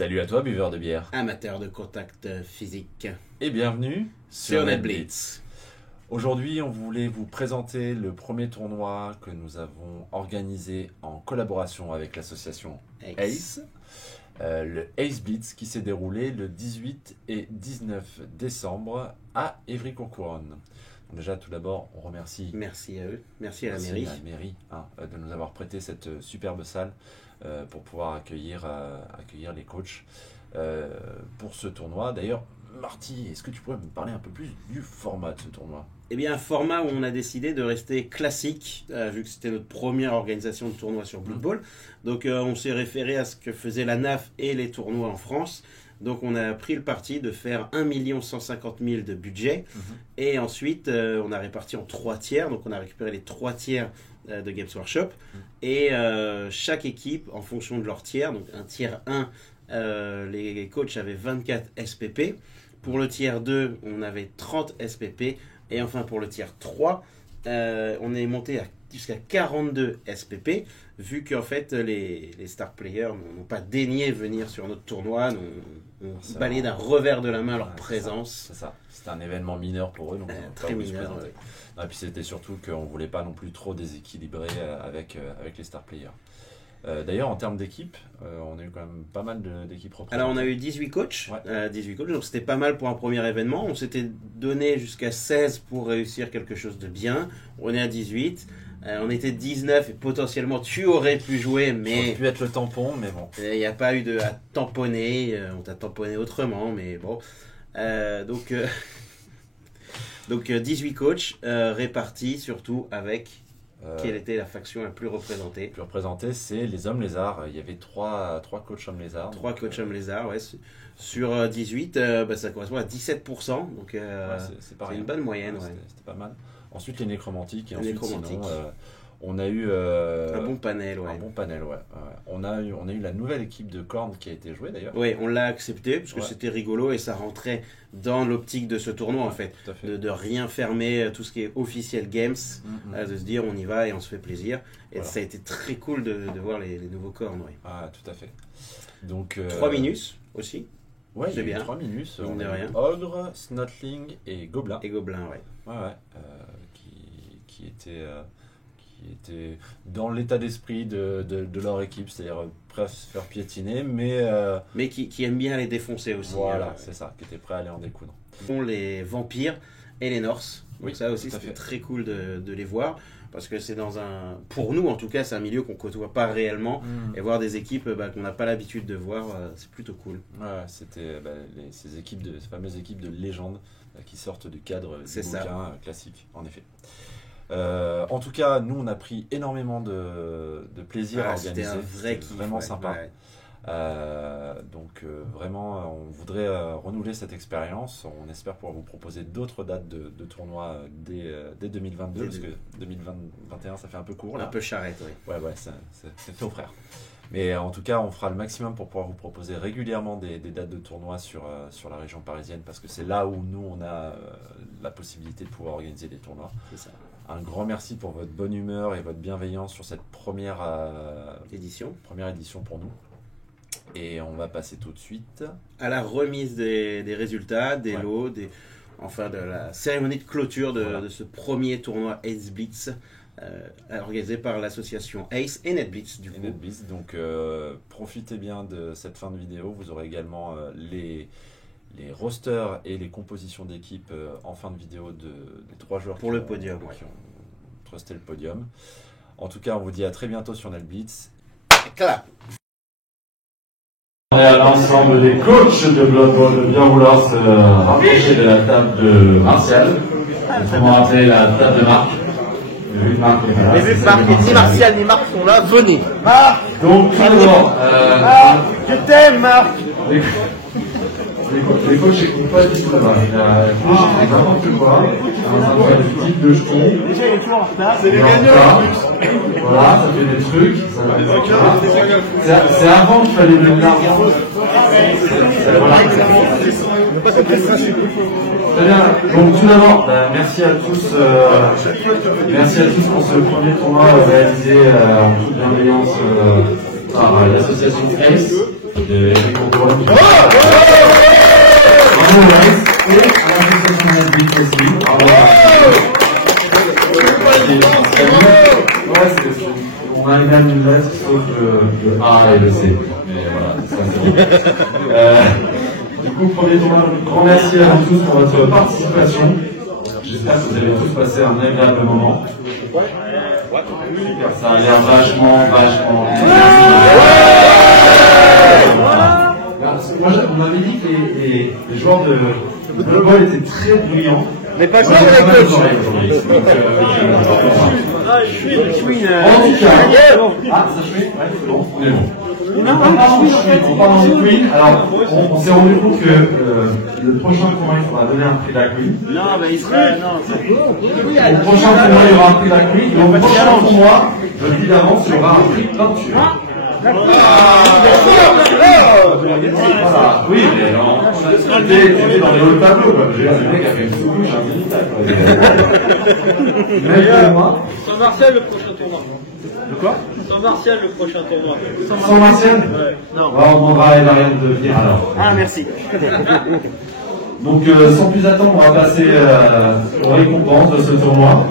Salut à toi, buveur de bière. Amateur de contact physique. Et bienvenue sur NetBlitz. Aujourd'hui, on voulait vous présenter le premier tournoi que nous avons organisé en collaboration avec l'association ACE. Le Ace Blitz qui s'est déroulé le 18 et 19 décembre à Évry-Courcouronnes. Déjà, tout d'abord, on remercie. Merci à eux, merci à la mairie. De nous avoir prêté cette superbe salle pour pouvoir accueillir les coachs pour ce tournoi. D'ailleurs, Marty, est-ce que tu pourrais me parler un peu plus du format de ce tournoi? Eh bien, un format où on a décidé de rester classique, vu que c'était notre première organisation de tournoi sur Blood Bowl. Donc, on s'est référé à ce que faisait la NAF et les tournois en France. Donc, on a pris le parti de faire 1 150 000 de budget. Et ensuite, on a réparti en 3 tiers. Donc, on a récupéré les 3 tiers de Games Workshop. Et chaque équipe, en fonction de leur tiers, donc un tiers 1, les coachs avaient 24 SPP. Pour le tiers 2, on avait 30 SPP. Et enfin, pour le tiers 3, on est monté jusqu'à 42 SPP, vu qu'en fait, les star players n'ont pas daigné venir sur notre tournoi, on balayé d'un revers de la main leur présence. C'est ça, c'était un événement mineur pour eux, donc très mineur. Et puis c'était surtout qu'on ne voulait pas non plus trop déséquilibrer avec les star players. D'ailleurs, en termes d'équipe, on a eu quand même pas mal d'équipes représentées. Alors, on a eu 18 coachs, 18 coachs, donc c'était pas mal pour un premier événement. On s'était donné jusqu'à 16 pour réussir quelque chose de bien. On est à 18. On était 19 et potentiellement tu aurais pu jouer, mais... Ça aurait pu être le tampon, mais bon. Il n'y a pas eu à tamponner, on t'a tamponné autrement, mais bon. Donc 18 coachs répartis surtout avec... Quelle était la faction la plus représentée? La plus représentée, c'est les hommes lézards. Il y avait 3 coachs hommes lézards. 3 coachs hommes lézards, ouais. Sur 18, ça correspond à 17%. Donc c'est une bonne moyenne. C'était pas mal. Ensuite, les nécromantiques. Et les ensuite, nécromantiques. Sinon, on a eu un bon panel, Un bon panel, ouais. On a eu la nouvelle équipe de Korn qui a été jouée d'ailleurs. Oui, on l'a accepté parce que c'était rigolo et ça rentrait dans l'optique de ce tournoi en fait. Tout à fait. De rien fermer tout ce qui est officiel games, de se dire on y va et on se fait plaisir. Et ça a été très cool de voir les nouveaux Korn. Ouais. Ah, tout à fait. Donc, 3 minus aussi. Ouais, c'est bien. 3 minus. On a rien. Ogre, Snotling et Gobelin. Et Gobelin, ouais. Qui étaient dans l'état d'esprit de leur équipe, c'est-à-dire prêts à se faire piétiner, mais qui aiment bien les défoncer aussi. Voilà, c'est ça, qui étaient prêts à aller en découdre. Les vampires et les Norse. Donc ça aussi, c'était fait. très cool de les voir. Parce que c'est pour nous en tout cas, c'est un milieu qu'on côtoie pas réellement. Et voir des équipes qu'on n'a pas l'habitude de voir, c'est plutôt cool. Ouais, c'était ces fameuses équipes de légende qui sortent du cadre du bouquin classique, en effet. En tout cas, nous on a pris énormément de plaisir à organiser. C'était un vrai kiff, vraiment sympa. Ouais. Donc vraiment, on voudrait renouveler cette expérience. On espère pouvoir vous proposer d'autres dates de tournois dès 2022, parce que 2021 ça fait un peu court là. Un peu charrette, oui. Ouais, c'est faux frère. Mais en tout cas, on fera le maximum pour pouvoir vous proposer régulièrement des dates de tournois sur la région parisienne, parce que c'est là où nous on a la possibilité de pouvoir organiser des tournois. C'est ça. Un grand merci pour votre bonne humeur et votre bienveillance sur cette première édition pour nous. Et on va passer tout de suite à la remise des résultats, des lots, de la cérémonie de clôture de ce premier tournoi Ace Blitz organisé par l'association Ace et NetBlitz du coup. NetBlitz, donc profitez bien de cette fin de vidéo. Vous aurez également les rosters et les compositions d'équipe en fin de vidéo des 3 joueurs pour le podium, qui ont trusté le podium. En tout cas, on vous dit à très bientôt sur NetBlitz. Clap. Et à l'ensemble des coachs de Blood Bowl de bien vouloir se rapprocher de la table de Martial. Comment rappeler la table de Marc. Vu que Marc est là. Mais vu que Marc, ni Martial ni Marc sont là, venez. Marc. Donc tout d'abord, je t'aime Marc. Les coachs n'écoutent pas du tout là-bas. Il a fait n'importe quoi. Dans un type de jeton. Déjà il est toujours en retard. C'est les gagnants. Voilà, ça fait des trucs. C'est avant qu'il fallait donner de l'argent. Voilà. Très bien. Donc tout d'abord, merci à tous pour ce premier tournoi réalisé en toute bienveillance par l'association ACE de Évry-Courcouronnes Bravo Ace et à l'association Netflix aussi. Bravo. Ouais, on a les mêmes lettres sauf le A et le C. Mais voilà, ça c'est bon. Du coup, premier tournoi, grand merci à vous tous pour votre participation. J'espère que vous avez tous passé un agréable moment. Super, ça a l'air vachement. Moi, on m'avait dit que les joueurs de volleyball étaient très bruyants. Mais pas Moi, comme j'ai les pas mal coachs. d'oreilles aujourd'hui. Donc, Je suis une. en tout cas, ça chouine? Ouais, c'est bon, on est bon. En parlant de Queen, alors on s'est rendu compte que le prochain tournoi, il faudra donner un prix de la Queen. Non, mais il sera. Non, Au prochain tournoi, il y aura un prix de la Queen. Et au prochain tournoi, je le dis d'avance, il y aura un prix de peinture. Voilà. Oui, mais non, t'es dans les hauts tableaux, quoi. J'ai le mec a fait une sous-couche, un militaire. Même pour moi. Sans Martial, le prochain tournoi. De quoi? Sans Martial, le prochain tournoi. Sans Martial? Non. On demandera à Marianne de venir alors. Ah, merci. Donc sans plus attendre, on va passer aux récompenses de ce tournoi.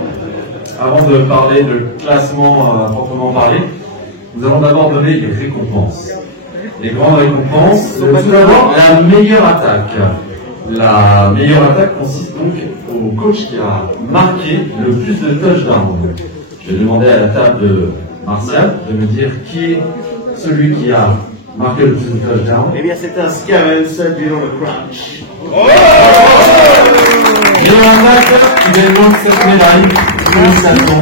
Avant de parler de classement proprement parlé, nous allons d'abord donner les récompenses. Les grandes récompenses, tout d'abord la meilleure attaque. La meilleure attaque consiste donc au coach qui a marqué le plus de touchdowns. Je vais demander à la table de Martial de me dire qui est celui qui a marqué le plus de touchdowns. Eh bien, c'est un Scavens durant le crunch. J'ai un acteur qui développe cette médaille. Félicitations.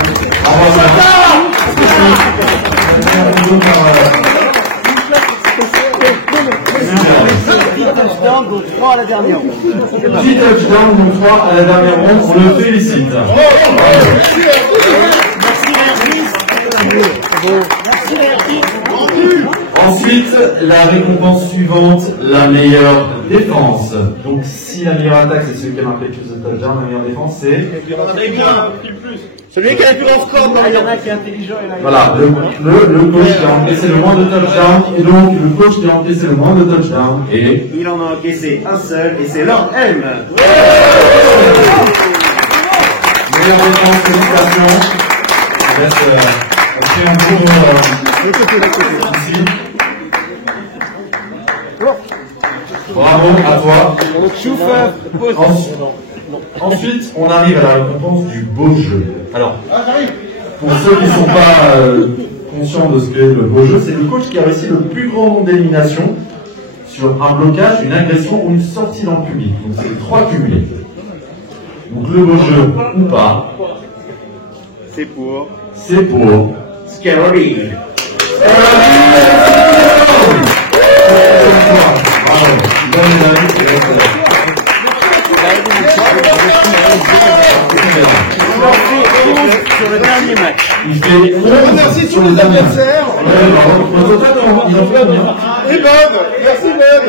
Touchdown, donc 3 à la dernière. 10 touchdowns, donc 3 à la dernière ronde. On le félicite. Ensuite, la récompense suivante, la meilleure défense. Donc, si la meilleure attaque, c'est celui qui a marqué le plus de touchdowns, la meilleure défense, c'est... Celui qui a le plus grand score, il y en a qui est intelligent et là. Voilà, le coach qui a encaissé le moins de touchdowns, et donc le coach qui a encaissé le moins de touchdowns, et... Il en a encaissé un seul, et c'est Lord M. Meilleure défense, félicitations. Je laisse créer un tour ici. Bravo à toi. Ensuite, on arrive à la récompense du beau jeu. Alors, pour ceux qui ne sont pas conscients de ce qu'est le beau jeu, c'est le coach qui a réussi le plus grand nombre d'éliminations sur un blocage, une agression ou une sortie dans le public. Donc c'est les 3 cumulés. Donc le beau jeu ou pas, C'est pour Scary. Scary. Bravo. Bonne médaille. Sur le dernier match. Il fait 11 Merci sur tous les les adversaires. adversaires. Au total, ils ont fait bien. Et Bob, merci Bob.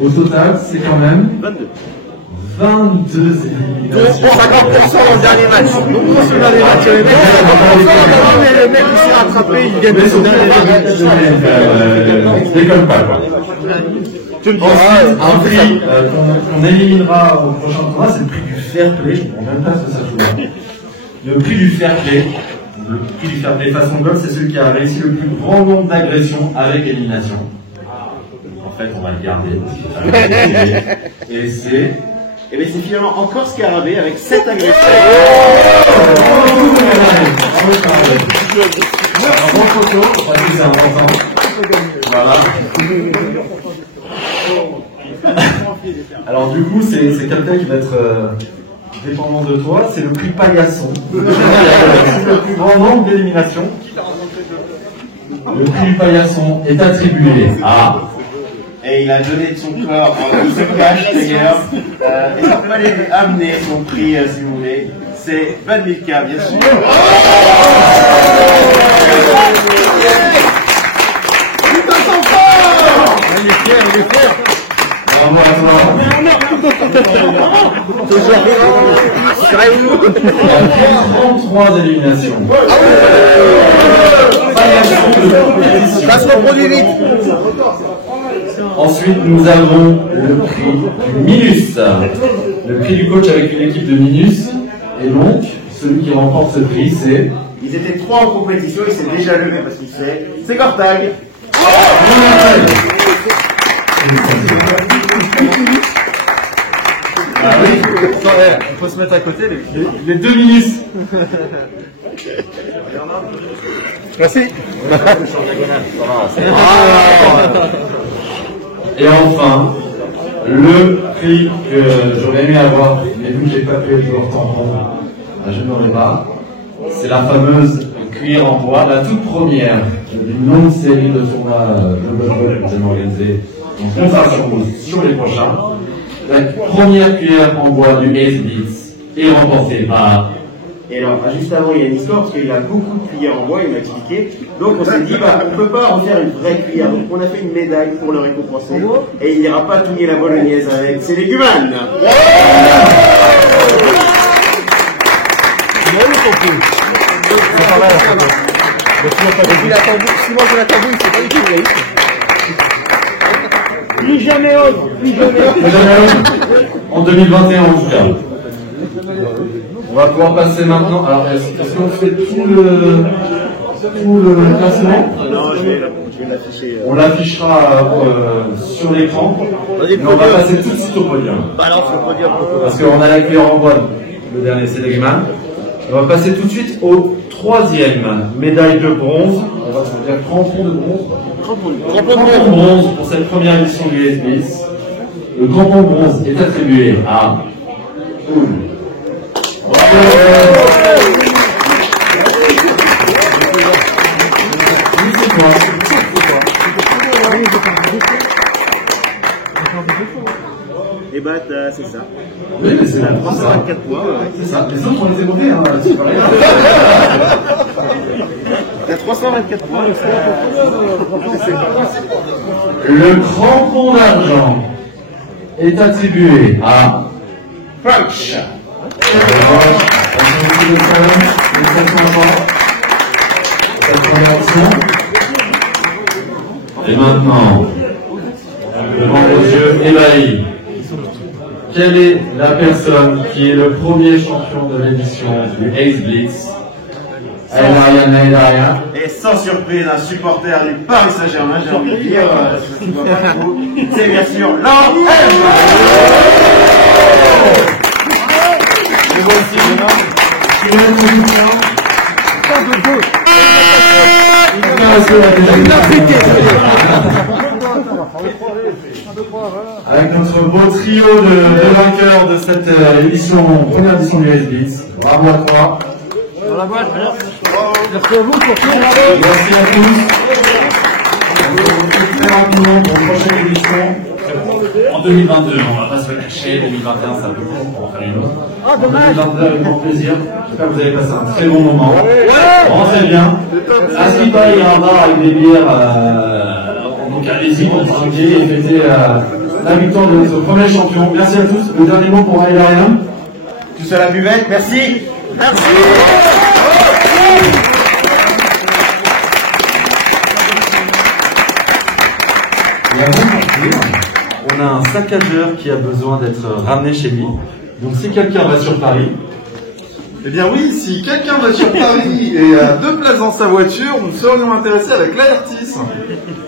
Au total, c'est quand même 22 éliminations. 50% au dernier match. Donc, au dernier match, il y avait 50%, mais le mec il s'est rattrapé, il gagne Mais son surtout, dernier match. je déconne pas, quoi. Ensuite, un prix qu'on éliminera au prochain tournoi, c'est le prix du fair play. Je ne comprends même pas ce que ça joue là. Le prix du fair play. Le prix du fair play façon golf, c'est celui qui a réussi le plus grand nombre d'agressions avec élimination. En fait, on va le garder. Et c'est... Et bien, c'est finalement encore Scarabée avec 7 agressions. Bon photo, parce que c'est important. Voilà. Alors du coup, c'est quelqu'un qui va être dépendant de toi. C'est le prix paillasson. C'est le plus grand nombre d'éliminations. Le prix du paillasson est attribué à... Et il a donné de son corps en se cache d'ailleurs. Et ça peut aller amener son prix si vous voulez. C'est Van Milka, bien sûr. Bravo à toi. 33 éliminations. Passe le produit vite. Ensuite, nous avons le prix du Minus. Le prix du coach avec une équipe de Minus. Et donc, celui qui remporte ce prix, c'est... Ils étaient 3 en compétition, il s'est déjà levé parce qu'il sait. C'est Gortag. Ah oui, On peut se mettre à côté les 2 Minus. Merci. Et enfin, le prix que j'aurais aimé avoir, mais vu que j'ai pas fait le joueur tampon, je n'aurais pas. C'est la fameuse cuillère en bois, la toute première d'une longue série de tournois Global que j'aime organiser en contrat sur les prochains. La première cuillère en bois du Ace Beats est remportée par... Et alors, juste avant, il y a une histoire, parce qu'il y a beaucoup de cuillères en bois, il m'a expliqué. Donc on s'est dit, bah, on peut pas refaire une vraie cuillère. Donc on a fait une médaille pour le récompenser. Et il n'ira pas touiller la bolognaise avec ses légumanes. Simon de la tambouille, c'est pas du tout réussi. Plus jamais autre, plus jamais. En 2021 en tout cas. On va pouvoir passer maintenant. Alors, est-ce qu'on fait tout le classement? Non, je vais l'afficher. On l'affichera sur l'écran. Mais on va passer tout de suite au podium. Balance le podium. Parce qu'on a la cuillère en bois, le dernier c'est Legman. On va passer tout de suite au 3e médaille de bronze. On va se dire crampon de bronze. Crampon de bronze pour cette première édition du SBS. Le crampon de bronze est attribué à... Et bah, c'est ça. Oui, mais c'est la 324 points. C'est ça. Les autres, on les a montés, hein. C'est pas rien. T'as 324 points. Le crampon d'argent est attribué à Crunch. Et maintenant, devant vos yeux ébahis, quelle est la personne qui est le premier champion de l'édition du Ace Blitz? Et sans surprise, un supporter du Paris Saint-Germain, j'ai envie de dire, je ne vois pas trop, c'est bien sûr Laurent M. Je vois aussi le nom. Avec notre beau trio de vainqueurs de cette première édition du Ace Blitz. Bravo à toi. Dans la boîte, merci. Merci à vous pour tout. Merci à tous. On se retrouve très rapidement pour une prochaine édition. En 2022, on va pas se le cacher. 2021, ça peut court pour en faire une autre. Ah, dommage. 2022, avec grand plaisir. J'espère que vous avez passé un très bon moment. Rentrez bien. À ce qui paraît, il y a un bar avec des bières. Donc allez-y pour trinquer et fêter la victoire de notre premier champion. Merci à tous. Le dernier mot pour Aïlarien. Tous à la buvette, merci. Merci. Et avant de partir, on a un saccageur qui a besoin d'être ramené chez lui. Donc si quelqu'un va sur Paris, Eh bien oui, si quelqu'un va sur Paris et a 2 places dans sa voiture, nous serions intéressés avec l'Aertis.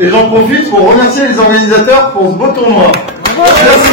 Et j'en profite pour remercier les organisateurs pour ce beau tournoi. Merci.